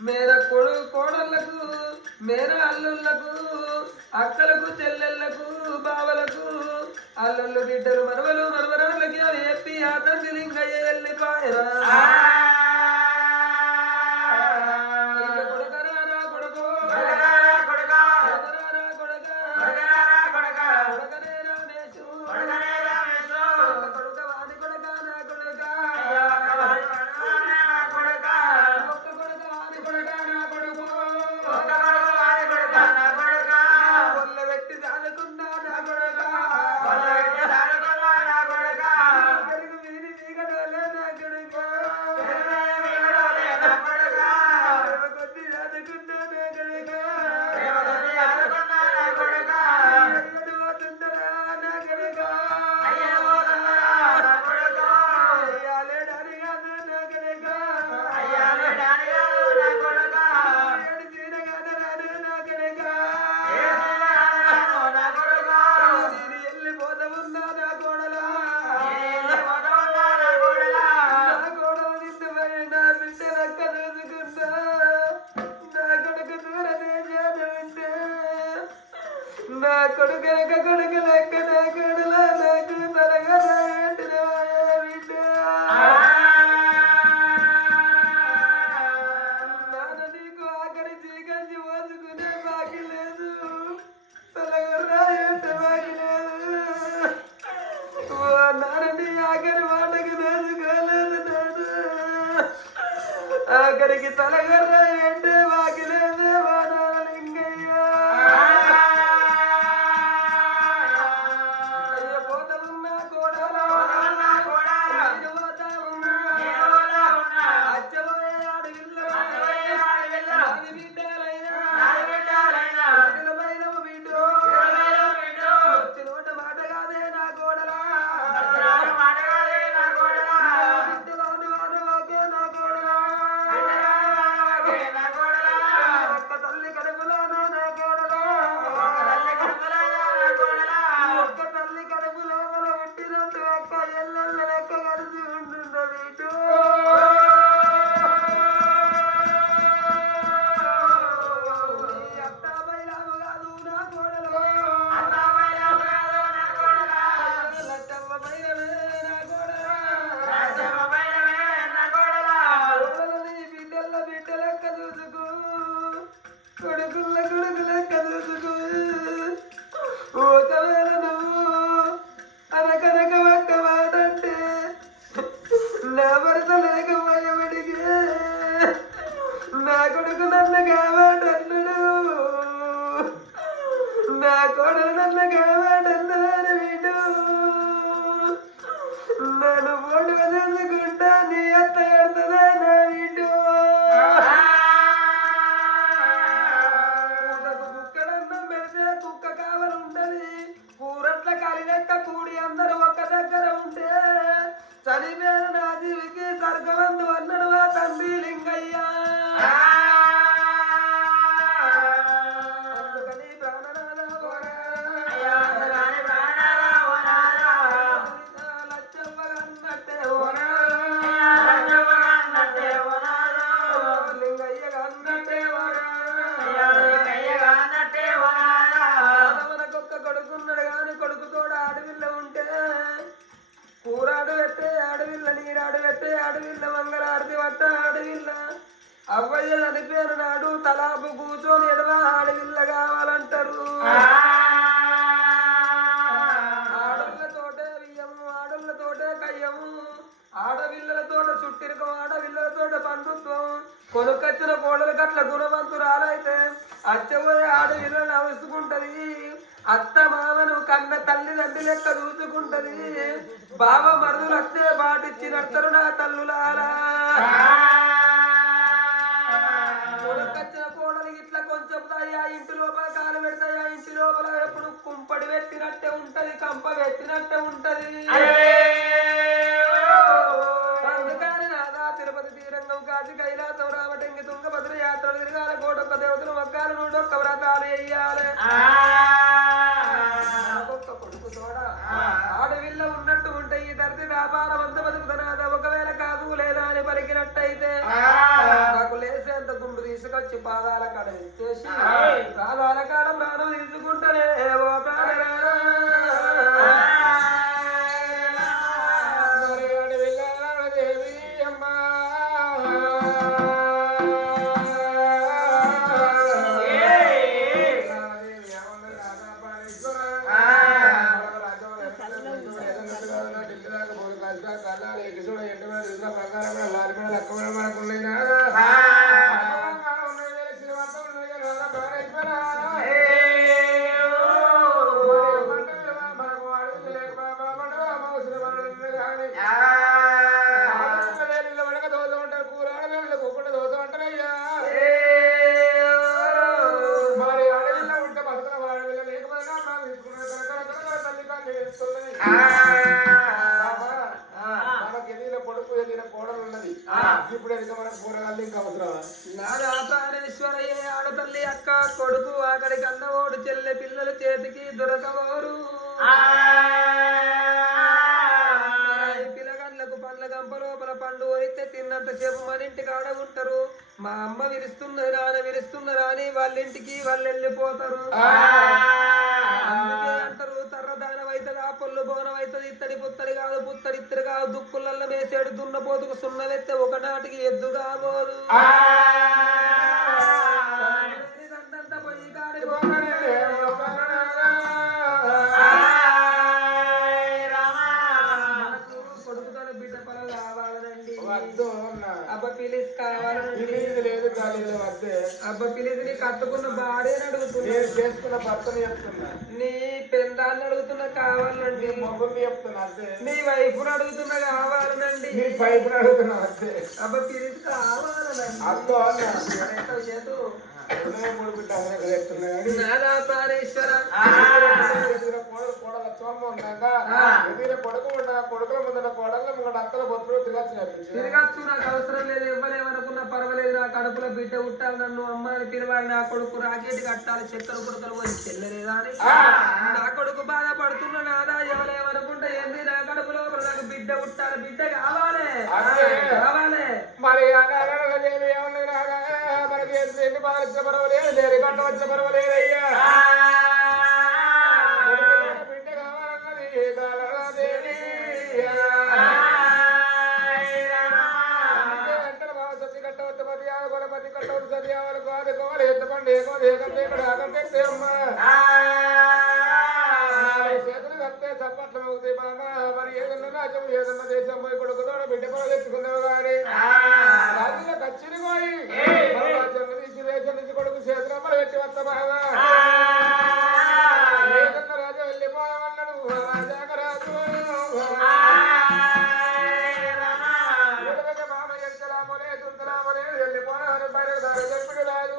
మేర కోడళ్లకు మేర అల్లుళ్లకు అక్కలకు చెల్లెళ్లకు బావలకు అల్లుళ్ళు బిడ్డలు మనవలు మనవరాళ్ళకి అవి ఎప్పి ఆ తండ్రి లింగయ్య వెళ్ళిపోయరా నా కొడుకు కొడుకు లెక్క నా కొడులా నాకు తలగా బిడ్డ నాన్న నీకు ఆఖరి చీకంచి పోసుకునే బాకి లేదు తలగొర్రా ఏంటి బాకి లేదు నాన్న నీ ఆఖరి మాటకు నేర్చుకోలేదు నాన్న ఆఖరికి తలగొర్రా ఏంటి బాకి లేదు ఒకవేళ నువ్వు అనకనక ఒక్క మాట అంటే బొట్టు పెట్టే ఆడవిల్ల నీరాడు పెట్టే ఆడవిల్ల మంగళారతి పట్ట ఆడవిల్ల అవ్వయ్య చనిపోయిన నాడు తలాపు కూర్చొని ఎడవ ఆడవిల్ల కావాలంటారు ఆడళ్ళతోటే బియ్యము ఆడళ్ళతోటే కయ్యము ఆడవిల్లలతోట చుట్టిరకం ఆడవిల్లలతోట బంధుత్వం కొనుకొచ్చిన కోడలు గట్ల గుణవంతురాలైతే అచ్చబోయే ఆడవిల్లను అవసుకుంటది అత్త మామను కన్న తల్లిదండ్రి లెక్క చూసుకుంటది బావ మరుదులు అత్తే పాటిచ్చినట్టరు నా తల్లులారా కొనుకొచ్చిన కోడలు ఇట్లా కొంచెం ఆ ఇంటి లోపల కాలు పెడతాయి ఆ ఇంటి లోపల ఎప్పుడు కుంపడి పెట్టినట్టే ఉంటది కంప పెట్టినట్టే ఉంటది అందుకని నాదా తిరుపతి తీరంగం కాశీ కైలాసం రామటంగి తుంగభద్ర యాత్రలు తిరగాలి కోటొక్క దేవతలు మొక్కాలు నూటొక్క వ్రతాలు వెయ్యాలి కొడుకు తోడ ఆడవిల్ల ఉన్నట్టు ఉంటే ఈ ధరతి వ్యాపారం అంత బతుకుతున్నదా ఒకవేళ కాదు లేదా అని పలికినట్టయితే నాకు లేసేంత గుండు తీసుకొచ్చి పాదాల కాడ ఎత్తేసి పాదాల కాడ ప్రాణం తీసుకుంటానే ఓ నారాయణేశ్వరయ్య ఆడతల్లి అక్క కొడుకు అక్కడికి అన్నవాడు చెల్లె పిల్లల చేతికి దొరకవారు పిల్లగాళ్ళకు పండ్ల గంప లోపల పండు అయితే తిన్నంతసేపు మన ఇంటికి ఆడ ఉంటారు మా అమ్మ విరుస్తున్నది నాన్న విరుస్తున్నదా అని వాళ్ళ ఇంటికి వాళ్ళు వెళ్ళిపోతారు అందుకే అంటారు తర్రదానం అవుతుంది ఆ పొల్లు బోనం అవుతుంది ఇత్తడి పుత్తడి కాదు పుత్తడి ఇత్తడి కాదు దుక్కులల్ల వేసేడు దున్నపోతుకు సున్నవెత్తే ఒకనాటికి ఎద్దు కాబోదు పొయ్యి కాడి కొడుకుతాడు బిడ్డ పొలం కావాలనండి అబ్బ పిలిసి కావాలండి అబ్బ పిలిచి నీ కట్టుకున్న బాడే అడుగుతున్నా చేసుకున్న భర్తని చెప్తున్నా నీ పెందాన్ని అడుగుతున్నా కావాలండి మొగ్గుని చెప్తున్నా అంతే నీ వైఫ్ను అడుగుతున్నా కావాలనండి నీ వైఫ్ని అడుగుతున్నా అంతే అబ్బ పిలిచి కావాలనండి అద్దో చేతు మూడు బిడ్డ చెప్తున్నా కానీ నాదా ప్రాణేశ్వర కోడల చోమ ఉన్నాక ఎదిగిన కొడుకు ఉండగా కొడుకుల ముందర కోడల ముంగట అత్తల బొత్తులు తిరగచ్చు నాకు అవసరం లేదు ఇవ్వలేమనుకున్నా పర్వాలేదు నా కడుపులో బిడ్డ ఉట్టాలి నన్ను అమ్మాని పిలవాలి నా కొడుకు రాకేటి కట్టాలి చక్కెర కొడుకులు పోయి చెల్లలేదా అని నా కొడుకు బాధపడుతున్నా నాదా ఇవ్వలేమనుకుంటే ఏంది నా కడుపులో నాకు బిడ్డ ఉట్టాలి బిడ్డ కావాలి కావాలి మరి ఏమన్నా రాగా మనకి ఎన్ని బాగా వచ్చిన పర్వాలేదు లేరు గంట వచ్చిన పర్వాలేదు అయ్యా బిడ్డ కావాలన్నది దేవి వెంటనే బాగా సత్తి కట్టవద్దు పది ఆగోల పది కట్టవద్దు సది ఆవాలి గోది గోవాలి ఎత్తపండి ఏకంటే అమ్మ చేతులు కట్టే చప్పట్లు మోగుతాయి బామ్మ మరి ఏదన్నా రాజ్యం ఏదన్నా దేశం పోయి కొడుకుతో బిడ్డ పొలం తెచ్చుకున్నావు కానీ రాజులో కచ్చిరి పోయి రాజ్యం తీసి దేశం నుంచి కొడుకు చేతులు అమ్మలు పెట్టి వస్త బాగా ఏదన్నా రాజా వెళ్ళిపోయామన్నాడు రాజాక రాజు మామ ఎంతరామోలే తుంతరామోలే వెళ్ళిపోయాను బయట దారి చెప్పడు రాజు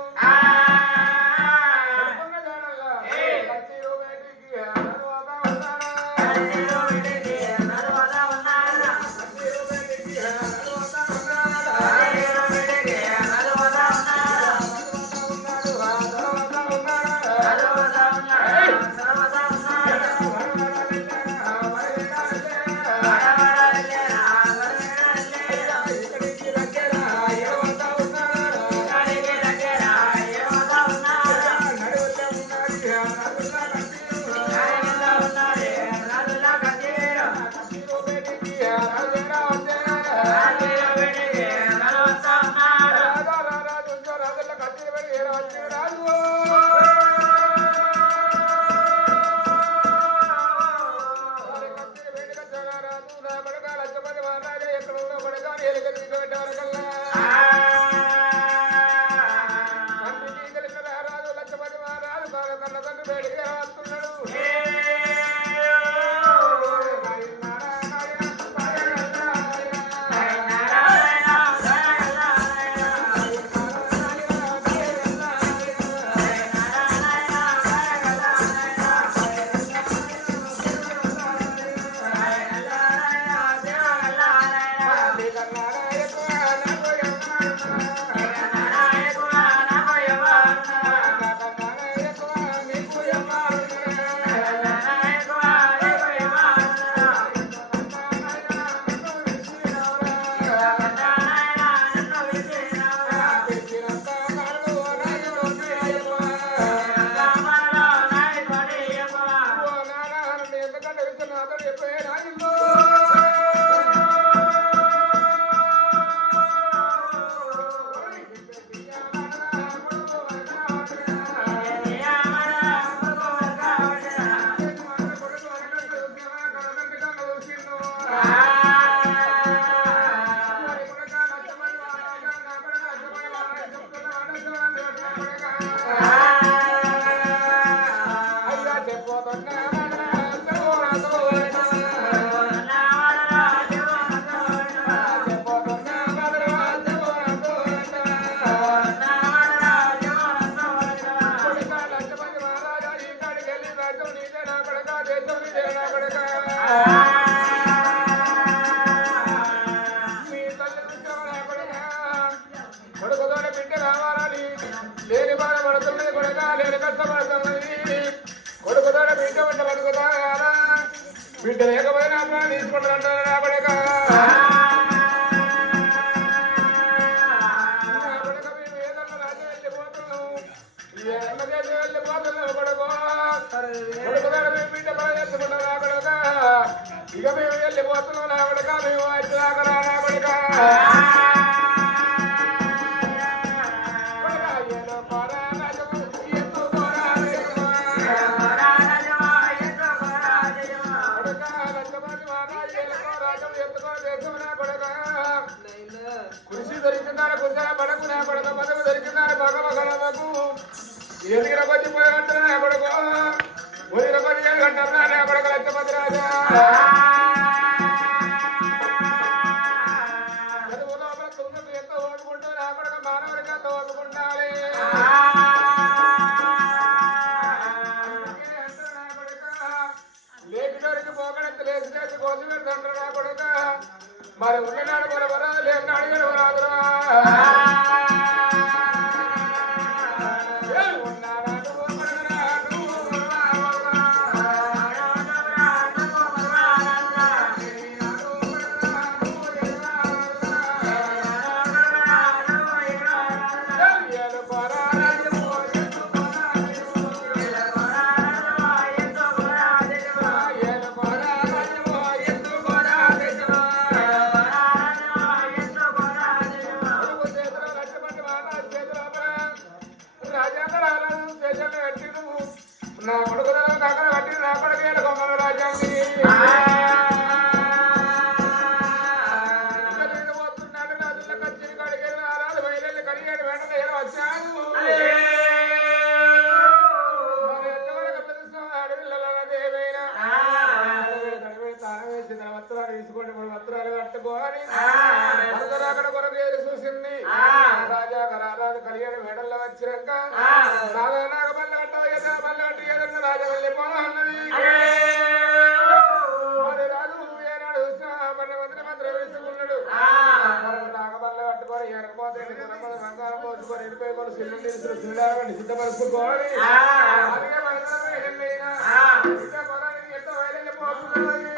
బిడ్డ లేకపోయినా ప్రాణం తీసుకుంటారంటారు నా కొడుక మేము ఏదన్నా రాజు వెళ్ళిపోతున్నాము వెళ్ళిపోతున్నాము కొడుకు బిడ్డ పని చేసుకుంటాం నా కొడుక ఇక మేము వెళ్ళిపోతున్నాం నా కొడుక మేము అయితే నా కొడుక కృషి దొరికిందారు కొంచెం పడకు నా కొడుక పదవి దొరికిందారు భగవగలవకు ఎదిగిన కొద్ది పోయి గంటలు నా కొడుకు వదిలిన కొద్ది 7 గంటలు నా కొడుకు లక్షపతి రాజా చదువు లోపల తుంగకు ఎంత ఓడుకుంటూ నా కొడుకు మానవుడికి ఎంత ఓడుకుంటాలి లేకిలోనికి పోకడంత లేచి లేచి కోసి పెడతాడు నా కొడుక మరి ఉన్ననాడు బరబరా లేనాడు గడవరాదురా నా కొడుకు కాకర కట్టి నా కొడుకు కొమ్మల రాజ్యాన్ని పోతున్నాడు నా దుల్ల కచ్చిన కాడికి ఆరాలు బయలు కడిగాడు వెంటనే వచ్చాను అడవిదేవైనా తానం వేసిన వస్త్రాలు తీసుకోండి 3 వస్త్రాలు కట్టుకోని అక్కడ కొరకు ఏది చూసింది రాజా రాజు కలిగాడు మేడల్లో వచ్చినాక నాగ బల్ల బల్లగట్టి ఏదన్నా రాజా వెళ్ళిపోవాలన్నది మరి రాజు ఏనాడు మన మంత్రం వేసుకున్నాడు నాగబల్ల కట్టుకొని ఎరకపోతే బంగారం పోసుకొని వెళ్ళిపోయి సిల్లుండి సిద్ధపరుచుకోవాలి అందుకే వెళ్ళినా పొలానికి ఎంతో వెళ్ళిపోతున్నది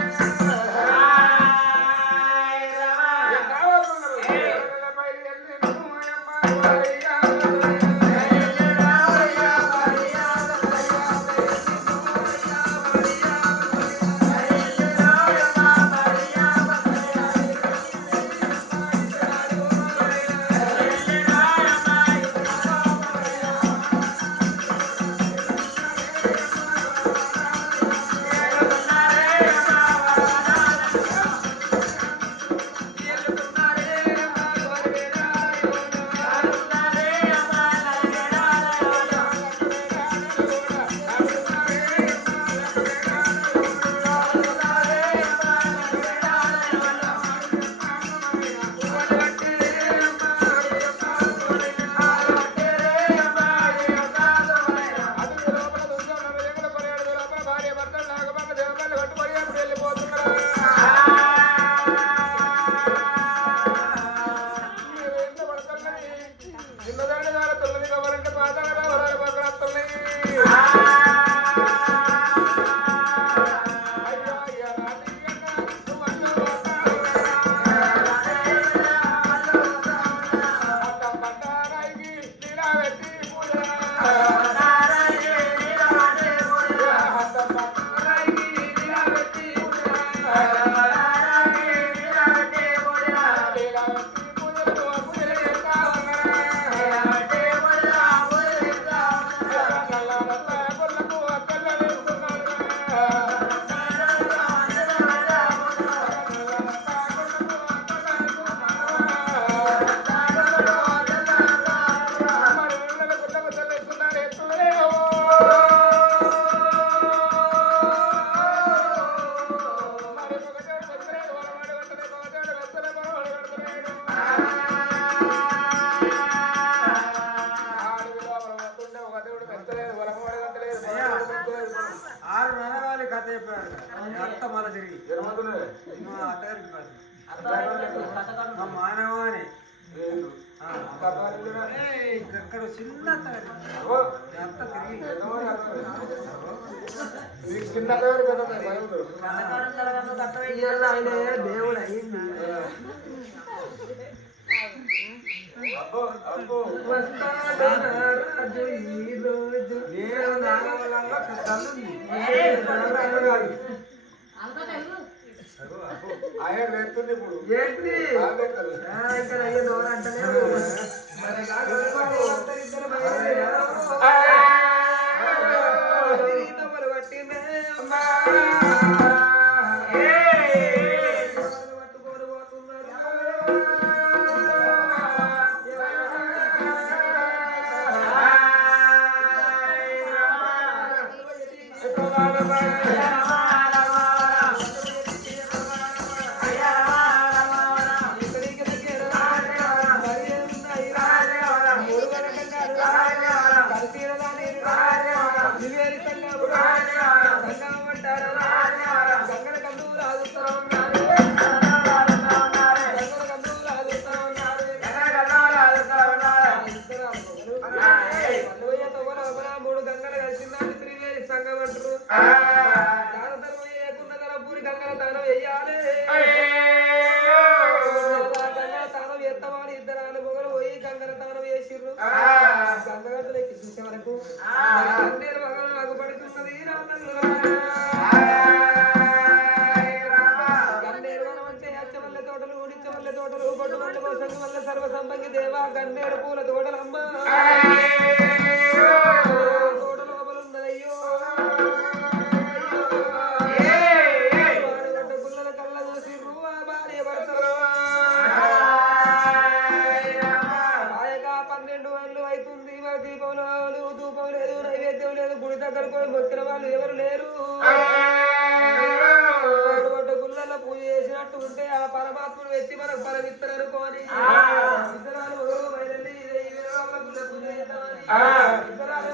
మానవాని ఇక్కడ చిన్న ఆయన దేవుడు అయింది రాజు ఈ రోజు ఆయన రేస్తుంది ఇప్పుడు ఏంటి ఇక్కడ అయ్యే నోరు అంటలేదు పట్టుకొని పోతున్నారు మూడు గంగలు కలిసిందని త్రివేణి సంఘం అంటారు దానధర్మం చేయకుండా తన పూరి గంగల తానం వెయ్యాలి గంగల తానం ఎత్తమని ఇద్దరు మొగలు పోయి గంగల తానం వేసిర్రు గంగగడ్డలకి చూసే వరకు గంగేరు మగలు నాకు పడుతున్నది గన్నేరు వనం అంటే అచ్చమల్లె తోటలు ఊడిచ్చమల్లె తోటలు బొడ్డు మల్లె కోసంగి మల్లె సర్వ సంపంగి దేవా గన్నేరు పూల తోటలమ్మ ధూపం లేదు నైవేద్యం లేదు గుడి దగ్గరకు మొక్కిన వాళ్ళు ఎవరు లేరు గుళ్ళల్లో పూజ చేసినట్టు ఉంటే ఆ పరమాత్మను వెచ్చి మనకు ఫలమిస్తారు అనుకోని ఇతరాలు బయలుదేరి గుళ్ళ పూజ చేద్దామని ఇతరాలు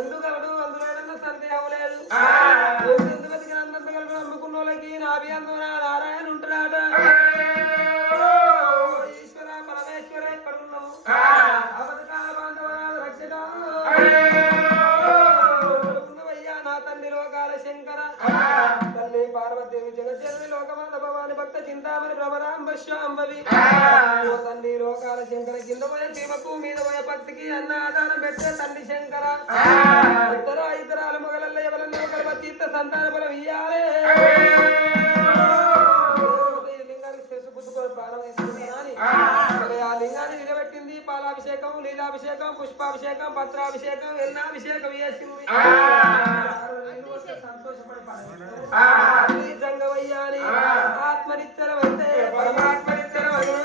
ఎందుకడు అందులో సందేహం లేదు ఎందుకు బతికి అన్నంతగలరు నమ్ముకున్న వాళ్ళకి నాభియంతో నారాయణ ఉంటాడ ఈశ్వర పరమేశ్వర ఎక్కడ ఉన్నావు అబద్ధకాల బాంధవరాలు రక్షక ఉన్నవయ్యా నా తల్లి లోకాల శంకర తల్లి పార్వతీదేవి జగజ్జనని లోకమాత భవాని భక్త చింతామణి భ్రమరాంబ శాంభవి ఓ తండ్రి లోకాల శంకర కింద పోయే శివకు మీద పోయే భక్తికి అన్న ఆధారం పెట్టే తండ్రి శంకర ఇతరాలు మొగలల్ల ఎవరన్నా ఒకరు వచ్చి ఇత్త సంతాన బలం ఇయ్యాలే లింగానికి తెలుసు పుట్టుకొని ప్రాణం తీసుకుని అని ఆ లింగాన్ని నిలబెట్టింది పాలాభిషేకం లీలాభిషేకం పుష్పాభిషేకం పత్రాభిషేకం ఎన్నాభిషేకం చేసింది సంతోషపడి జంగవయ్యాని ఆత్మనిత్యమైతే పరమాత్మనిత్యమను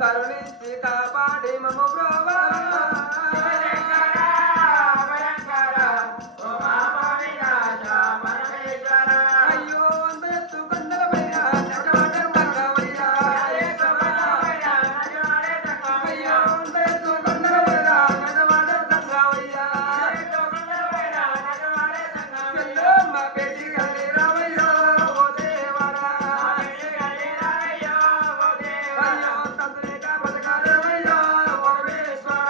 కరుణించి కాపాడి మము బ్రోవా అయ్యో అంతెత్తు కొండలపైన నడవాడే తంగవయ్యా అయ్యో అంతెత్తు కొండలపైన నడవాడే తంగవయ్యా చెల్లమ్మ పెట్టి గల్లి రామయ్యో ఓ దేవరా అయ్యో తండ్రిగా బతకాలవయ్యో పరమేశ్వర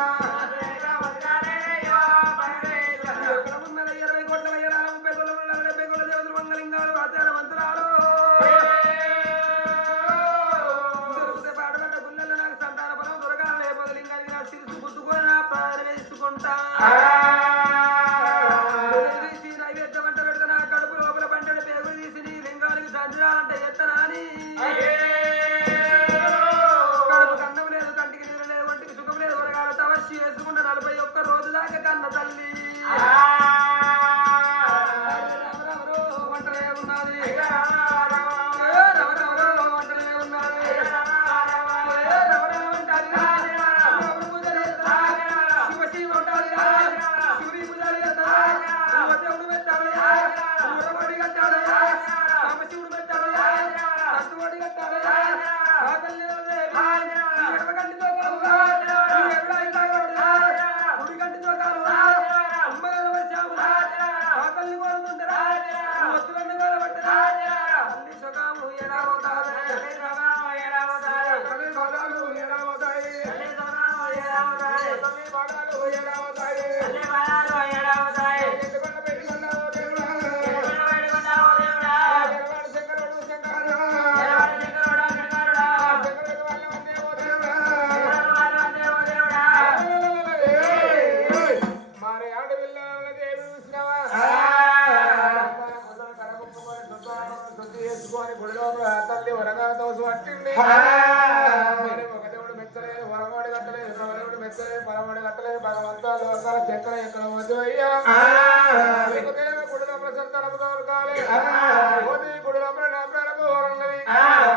చక్కెర ఎక్కడ వద్దయ్యా గుడి లోపల సంతానము దొరకాలి పోతే గుడి లోపల నా ప్రాణము ఉన్నది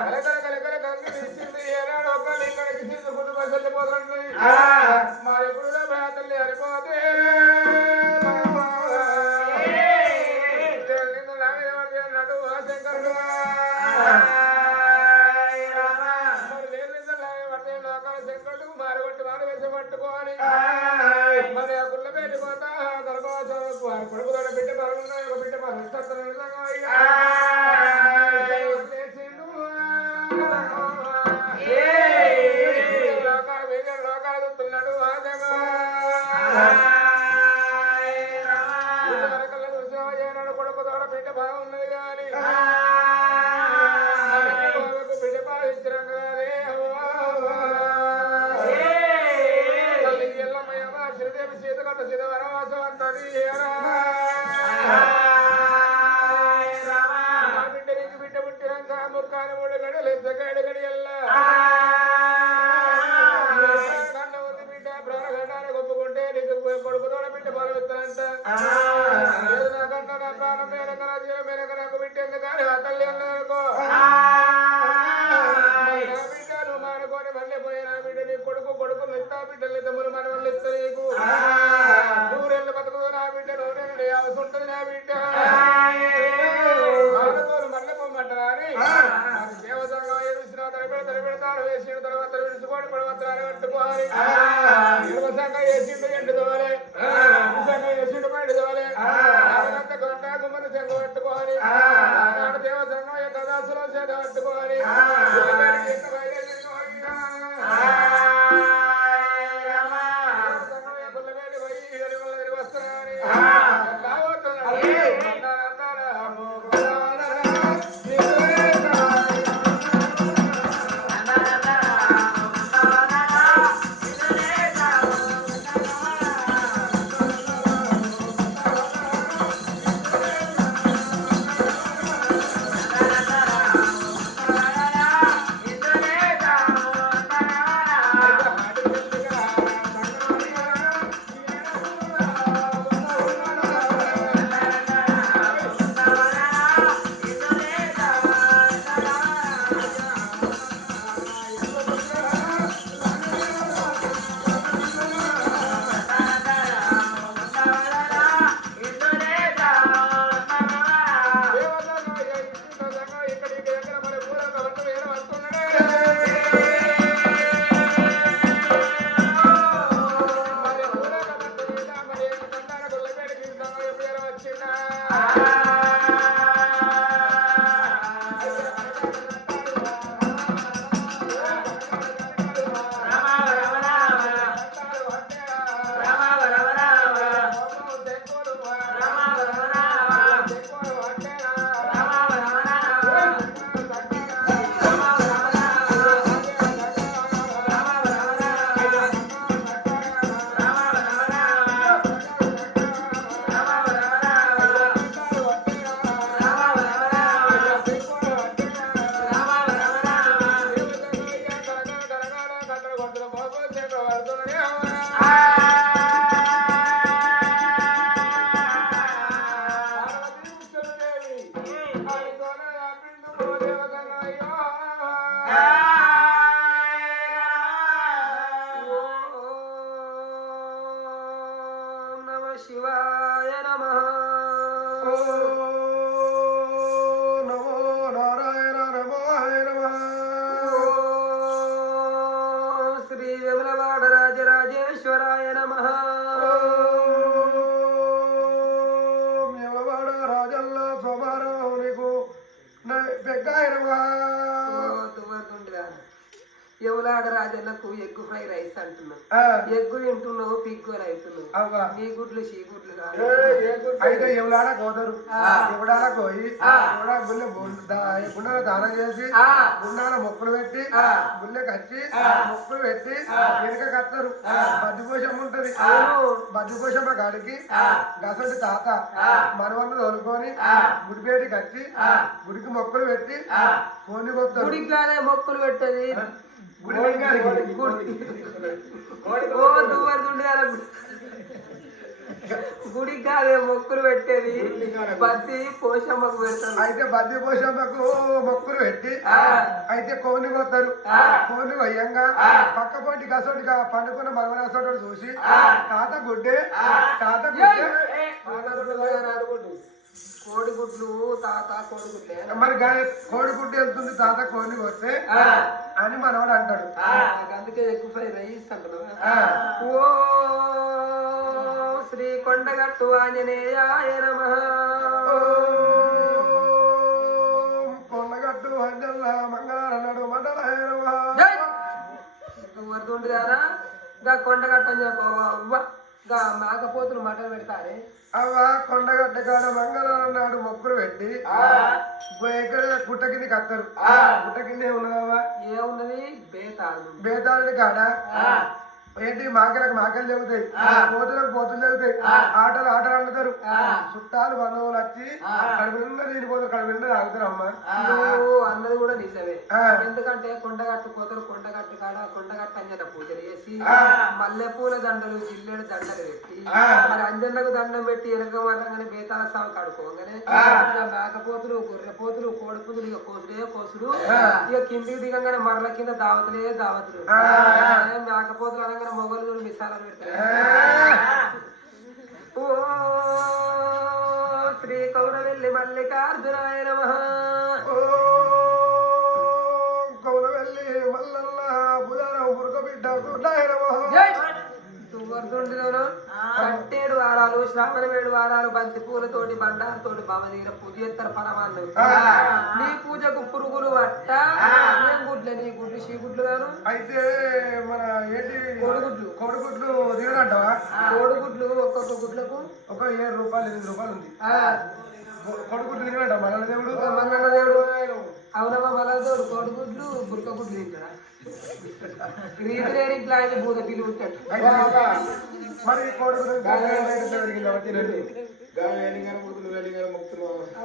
కలకల కలకల కంగి తీసింది ఏనాడు ఒక్క లింగానికి తీసుకుంటూ బసల్లిపోతుంది మా ఎప్పుడు తల్లి అరిపోతే నడు శంకరుడు శంకరుడు మారగొట్టి వారు వేసి పట్టుకోవాలి మరి ఆ గుళ్ళ పెట్టిపోతా గర్భవాసాలకు కొడుకుతో బిడ్డ పరుగున్నా ఒక బిడ్డ లోకాలు చూస్తున్నాడు కొడుకుతో బిడ్డ బాగున్నది కానీ బిడ్డ పాలించడం కానీ శ్రీదేవి సీతకొండ సీత వనవాసం అంతది బిడ్డ నీకు బిడ్డ పుట్టినాక ముక్కాని మూడు గడలు ఎద్దగాడు గడియల్లా కన్న ఉంది బిడ్డ ప్రాణగండాన్ని ఒప్పుకుంటే నీకు కొడుకుతో బిడ్డ బలవుతానంట లేదు నాకన్నా నా ప్రాణం మేనక నా జీవం మేనక నాకు బిడ్డ ఎందుకని ఆ తల్లి అన్నదనుకో బిడ్డలు మానుకొని మళ్ళీ పోయిన బిడ్డ నీ కొడుకు ఇస్తా బిడ్డలు తమ్ముడు మనవళ్ళు ఇస్తా నీకు నూరేళ్ళు బతుకుదు నా బిడ్డ నూరేళ్ళు అవసరం ఉంటుంది నా బిడ్డ ఆడతోలు మళ్ళీ పొమ్మంటారా అని దేవతంగా ఏడుస్తున్నా తరపెడతాడు వేసిన తర్వాత విడుచుకోని పడవత్రాలు కట్టుకోవాలి దేవతంగా వేసిండు ఎండుదోలే సంఘం వేసిండు పండుదోలే అదంతా గంట గుమ్మని సంఘం పట్టుకోవాలి ఆనాడు దేవతంగా యొక్క దాసులో చేత పట్టుకోవాలి శివాయ నమః. నమో నారాయణ నమోయ నమః. శ్రీ విమలవాడ రాజరాజేశ్వరాయ నమః. యమవాడ రాజల్లా సోమారావు నీకు పెగ్గాయ నమః. ఎవలాడ రాజన్నకు ఎగ్గు ఫ్రై రైస్ అంటున్నావు, ఎగ్గు తింటున్నావు, పిగ్గులు అవుతున్నావు. నీ గుడ్లు షీ గుడ్లు కాదు. అయితే ఎవలాడ కోదరు ఎవడాల కోయి ఎవడా గుండాల దానం చేసి గుండాల మొక్కలు పెట్టి గుళ్ళకి వచ్చి మొక్కలు పెట్టి వెనుక కత్తరు. బద్దిపోషం ఉంటది, బద్దిపోషమ్మ గాడికి గసంటి తాత మనవన్ను తోలుకొని గుడిపేటికి వచ్చి గుడికి మొక్కలు పెట్టి కొన్ని కొత్త గుడికి మొక్కలు పెట్టది. గుడికి కాదే మొక్కులు పెట్టేది బద్ది పోషమ్మకు పెడతారు. అయితే బద్ది పోషమ్మకు మొక్కులు పెట్టి అయితే కోని కొత్తారు. కోని వయ్యంగా పక్క పొంటి కసోటిగా పండుకున్న మరమరాసోటి చూసి తాత గుడ్డే తాత గుడ్డే కోడిగుడ్లు తాత కోడిగుడ్లే మరి కోడిగుడ్డు వెళ్తుంది తాత కోని వస్తే అని మనవాడు అంటాడు. అందుకే ఎక్కువ ఫ్రై రైస్ అంటున్నా. ఓ శ్రీ కొండగట్టు ఆంజనేయాయ నమః. కొండగట్టు అంజల్ల మంగళారన్నాడు మండలాయ నమః. వరుతుంటారా గా కొండగట్టు అని చెప్పవ్వ గా మేకపోతులు మటన్ పెడతారే అవ్వ కొండగట్ట కాడ మంగళవారం నాడు మొక్కులు పెట్టి ఇక్కడ పుట్ట కింద కత్తారు. పుట్ట కింద ఏమున్నదవ్వ? ఏమున్నది బేతాళం. బేతాళుని కాడ ఏంటి మాకలకు మాకలు చెబుతాయి, పోతులకు పోతులు చెబుతాయి, ఆటలు ఆటలు ఆడుతారు. చుట్టాలు బంధువులు వచ్చి కడుపునిండా తీరిపోతారు, కడుపునిండా తాగుతారు. అమ్మ నువ్వు అన్నది కూడా నిజమే. ఎందుకంటే కొండగట్టు పోతారు, కొండగట్టు కాడ కొండగట్టు అంజన పూజలు చేసి మల్లెపూల దండలు జిల్లెడు దండలు పెట్టి మరి అంజన్నకు దండం పెట్టి వెనక వరంగానే బేతాల సాగు కడుకోగానే మేకపోతులు గొర్రెపోతులు కోడిపుతులు ఇక కోసుడే కోసుడు. ఇక కిందికి దిగంగానే మరల కింద దావతులే దావతులు. మేకపోతులు అనగానే మొగలు మిసాలను పెడతారు. ఓ శ్రీ కౌరవెల్లి మల్లికార్జునాయ నమః. కౌరవెల్లి మల్లల్ల భుజారం పురుకబిడ్డ గుడ్డాయ నమః. సట్టేడు వారాలు శ్రావణ 7 వారాలు బంతి పూలతోటి బండాలతోటి భవదీర పూజ చేస్తారు పరమాన్నం. నీ పూజకు పురుగులు పట్ట ఏం గుడ్లే నీ గుడ్లు షీగుడ్లు గాను. అయితే మన ఏంటి కోడిగుడ్లు కోడిగుడ్లు దిగనంటావా? కోడిగుడ్లు ఒక్కొక్క గుడ్లకు ఒక 7 రూపాయలు 8 రూపాయలు ఉంది. కోడిగుడ్లు దిగనంట మల్లన్న దేవుడు. మల్లన్న దేవుడు అవునమ్మా. మల్లన్న దేవుడు కోడిగుడ్లు బుర్క గుడ్లు తింటాడా? రీతి లేని ఇట్లా అయితే భూత పిల్లి ఉంటాడు. మరి కోడిగుడ్లు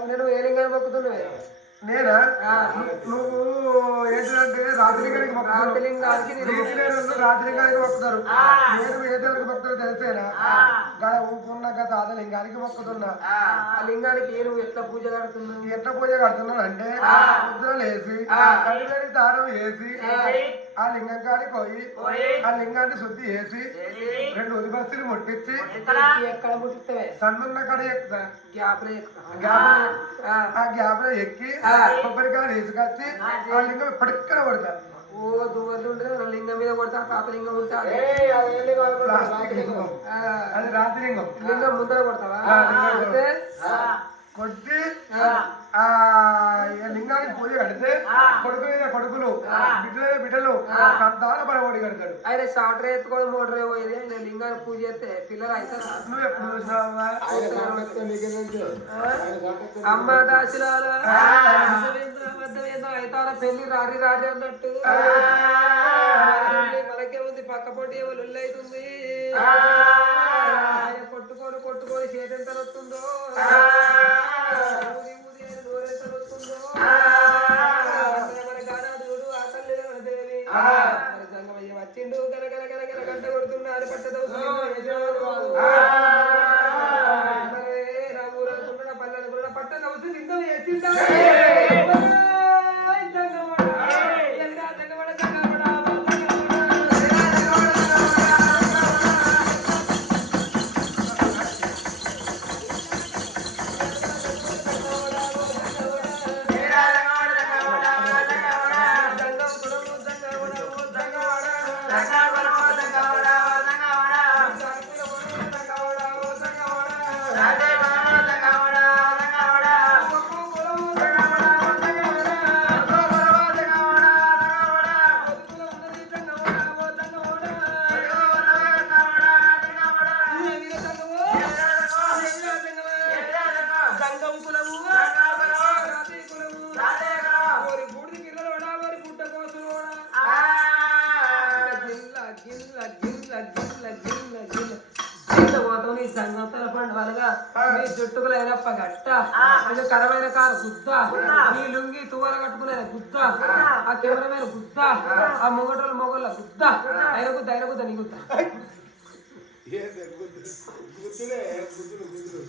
నేను ఏలింగానే మొక్కుతున్నావే. నేనా? నువ్వు ఏంటంటే రాత్రిగానికి రాత్రిగానికి మొక్కుతారు. నేను ఏ దేవుడికి మొక్కుతారు తెలిసేనా? గడ ఊపుకున్న తాత లింగానికి మొక్కుతున్నా. ఆ లింగానికి నువ్వు ఎట్లా పూజ కడుతున్నావు? ఎట్లా పూజ కడుతున్నాను అంటే ముద్ర లేసి కడిగడి దారం వేసి ఆ లింగం కాడికి పోయి ఆ లింగాన్ని శుద్ధి చేసి 2 ఉదిబస్తులు ముట్టించి ఎక్కడ ముట్టిస్తావే? సన్నున్న కడ ఎక్కుతా. ఆ గ్యాప్ లో ఎక్కి కొబ్బరికాయ వేసుకొచ్చి ఆ లింగం పడుక్కన పడతా. ఓ దువ్వలు లింగం మీద కొడతా. పాప లింగం ఉంటా అది రాత్రి లింగం. లింగం ముందర కొడతావా? కొట్టి ఆ లింగానికి పూజ కడితే కొడుకు మీద కొడుకులు బిడ్డల బిడ్డలు సంతాన పరమోడి కడతాడు. ఆయన షార్టర్ ఎత్తుకొని మోటర్ పోయేది. ఆయన లింగాన్ని పూజ చేస్తే పిల్లలు అయితే నువ్వు ఎప్పుడు చూసినావా? అమ్మ దాసిలాల అవుతారా పెళ్లి రారి రారి అన్నట్టు మనకే ఉంది. పక్క పొట్టి ఏమో లొల్లి అవుతుంది. ఆయన కొట్టుకొని కొట్టుకొని చేతి ఎంత వస్తుందో వచ్చిండు గనగన గనగన గంట కొడుతున్నారు. పట్టదవుతున్నా పల్లెలు కూడా పట్టదవుతూ నిందో వేసిందా జుట్టుకులైనప్ప గట్ట కరమైన కారు గుద్ద నీ లుంగి తువ్వల కట్టుకునే గుద్ద ఆ కెమెరమైన గుద్ద ఆ మొగటోళ్ళ మొగళ్ళ గుద్ద అయిన గుద్ద నీ గుద్ద ఏంది గుద్దులే గుద్దులు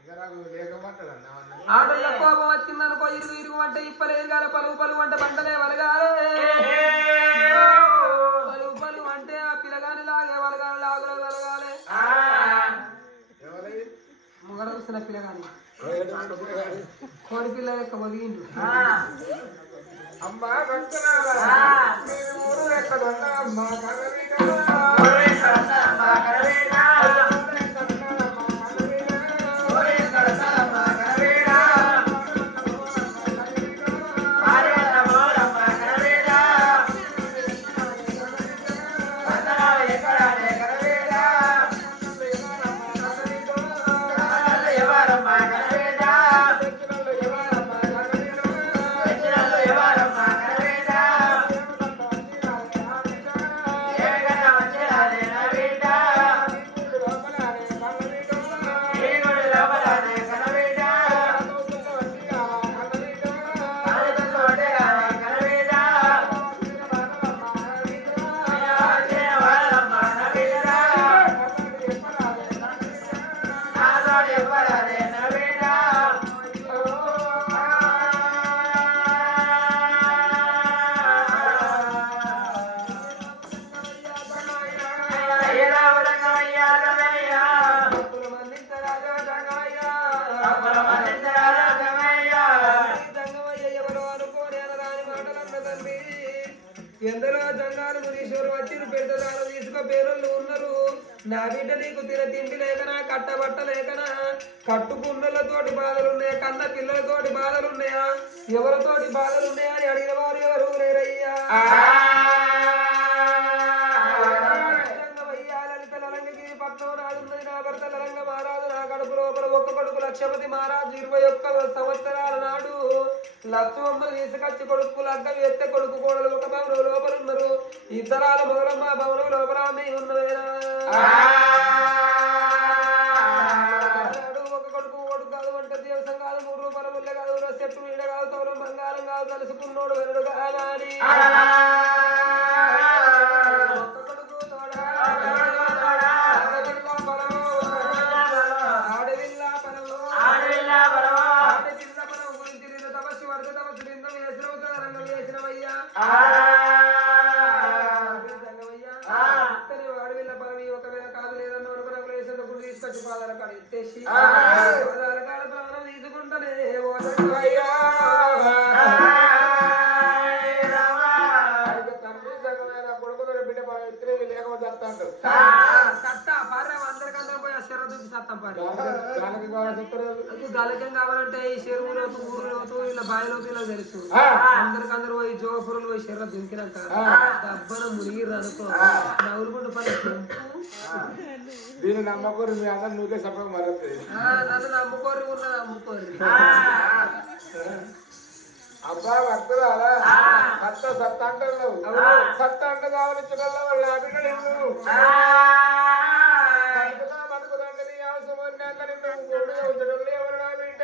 ఇక నాకు లేకమంటాడు అన్న ఆడల కోపం వచ్చిందనుకో ఇరుగు అంటే ఇప్పలేదు కాలే పలువు అంటే పంటలే వలగాలే పలువు అంటే ఆ పిల్లగాని లాగే వలగాలి లాగులో వలగాలే ఎవరై ముంగడ వస్తున్న పిల్లగాని కోడి పిల్ల లెక్క ఒదిగిండు అమ్మా భక్తులారా మీరు ఊరు ఎక్కడున్న అమ్మా ఎందరో జంగారు మునీశ్వరు వచ్చి పెద్దదారు తీసుక పేరుళ్ళు ఉన్నారు నా బిడ్డ నీకు తిండి లేకనా కట్టబట్ట లేకనా కట్టుకున్నలతోటి బాధలున్నాయా కన్న పిల్లలతోటి బాధలున్నాయా ఎవరితోటి బాధలున్నాయా అని అడిగిన వారు ఎవరు లేరయ్యా పట్నం రాజున్నది నా భర్త లరంగ మహారాజు నా కడుపు లోపల ఒక్క కొడుకు లక్షపతి మహారాజు 21 సంవత్సరాల నాడు లక్ష్మమ్మ తీసుకొచ్చి కొడుకు లగ్గ ఎత్తే కొడుకు కోడలు ఒక భవనం లోపల ఉన్నారు ఇద్దరాల మొదలమ్మ భవనం లోపల ఉన్నవేనా ఒక కొడుకు కొడుకు కాదు అంటే దేవసం కాదు 3 రూపాయల ముళ్ళ కాదు చెట్టు నీడ కాదు తోలం బంగారం కాదు తలుసుకున్నోడు వెనడు కాదని అడవిల్ల పరవి ఒకవేళ కాదు లేదన్న తీసుకొచ్చి పాదాల కాడ ఎత్తేసి పాదాల కాడ ప్రాణం తీసుకుంటానే అందరికందరూ పోయి ఆ చెర దూకి సత్తం పాడు గలకం కావాలంటే ఈ చెరువు లోతు ఊరు లోతు ఇలా బావి లోతు ఇలా తెలుసు అందరికందరూ పోయి జోపురులు పోయి చెర్ర దుంకినాక డబ్బన మునిగిర్రు అనుకో నవ్వులుకుంటూ పని దీన్ని నమ్మకూరు మీ అందరు నువ్వే చెప్పడం మరొకటి నన్ను నమ్ముకోరు ఉన్నది నమ్ముకోరు అబ్బా భక్తురాలా సత్త అంటున్నావు సత్త అంట కావలించగల వాళ్ళు అభినడు బతుకుదండి అవసరం ఎవరు బిడ్డ